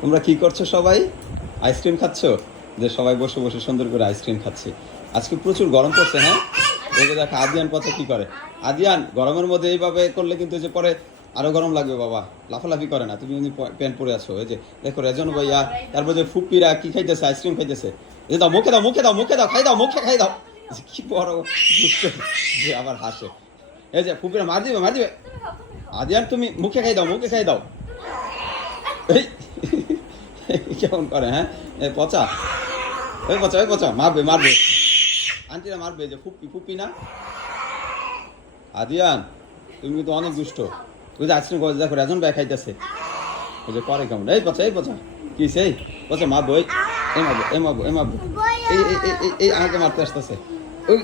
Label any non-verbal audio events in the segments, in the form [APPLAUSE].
তোমরা কি করছ সবাই? আইসক্রিম খাচ্ছ? যে সবাই বসে বসে সুন্দর করে আইসক্রিম খাচ্ছে। আজকে প্রচুর গরম পড়ছে হ্যাঁ? এই যে দেখো, আদিয়ান পথে কি করে? আদিয়ান, গরমের মধ্যে এইভাবে করলে কিন্তু যে পরে আরও গরম লাগবে, বাবা। লাফালাফি করে না, তুমি প্যান্ট পরে আছো, এই যে। দেখো, রেজন ভাইয়া, তারপর যে ফুপিরা কি খাইতেছে আইসক্রিম খাইতেছে? এই দাও, মুখে দাও মুখে দাও মুখে দাও, খাই দাও, মুখে খাই দাও। কি বড় যে আবার হাসে। এই যে, ফুপিরা মার দিবে মার দিবে। আদিয়ান, তুমি মুখে খাই দাও, মুখে খাই দাও। এই [LAUGHS] কেমন করে হ্যাঁ? পচা? ওই পচা ওই পচা? মারবে মারবে। আন্টিরা মারবে যে ফুপি ফুপি না? আদিয়ান তুমি কিন্তু অনেক দুষ্ট। ওই যে আইসক্রিম করে দেখো রেজন ব্যাগ খাইতেছে। ওই যে করে কেমন? এই পচা এই পচা। কি সেই পচা মারবো এই? এ মারবো এ মারবো এ মারবো। এই এই আমাকে মারতে আসতেছে। ওই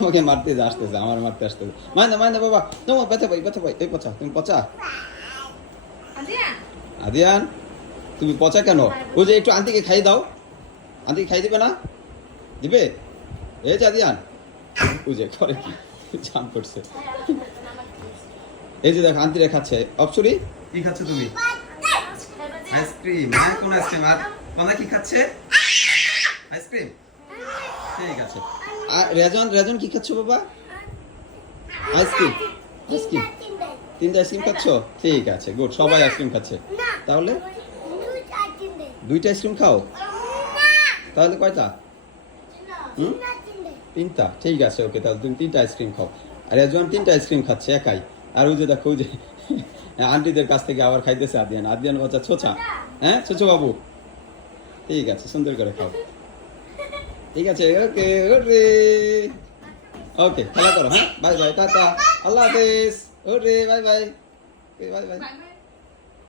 আমাকে মারতে যে আসতেছে আমার মারতে আসতেছে। মাইনা মাইনা বাবা। তোমার ব্যথা ভাই ব্যথা ভাই এই পচা তুমি পচা? আদিয়ান? তুমি পচা কেন? ওই যে একটু আন্টিকে খাই দাও। আন্টিকে খাই দিবে না? দিবে? এই যে আদিয়ান। ওই যে করে কি? জাম করছে। এই যে দেখো আন্টিরে খাচ্ছে। অপসরি? কি খাচ্ছ তুমি? আইসক্রিম। হ্যাঁ কোন আইসক্রিম? আর কোনা কি খাচ্ছে? আইসক্রিম? ঠিক আছে। আর রেজন রেজন কি খাচ্ছ বাবা? আইসক্রিম। আইসক্রিম। তিনটা আইসক্রিম খাচ্ছ? ঠিক আছে গুড। সবাই আইসক্রিম খাচ্ছে। তাহলে? দুইটা আইসক্রিম খাও? তাহলে কয়টা? তিনটা। ঠিক আছে, ওকে, তাহলে তুমি তিনটা আইসক্রিম খাও। আর একজন তিনটা আইসক্রিম খাচ্ছে একাই। আর ওই যে দেখো যে [LAUGHS] আন্টিদের কাছ থেকে আবার খাইতেছে আদিয়ান। আদিয়ান বাচ্চা ছোচা? হ্যাঁ ছোচো বাবু? ঠিক আছে, সুন্দর করে খাও। ঠিক আছে, ওকে, ওরে। ওকে, খেলা করো হ্যাঁ? Bye bye, tata. আল্লাহ হাফেজ। ওরে, বাই বাই। Bye bye.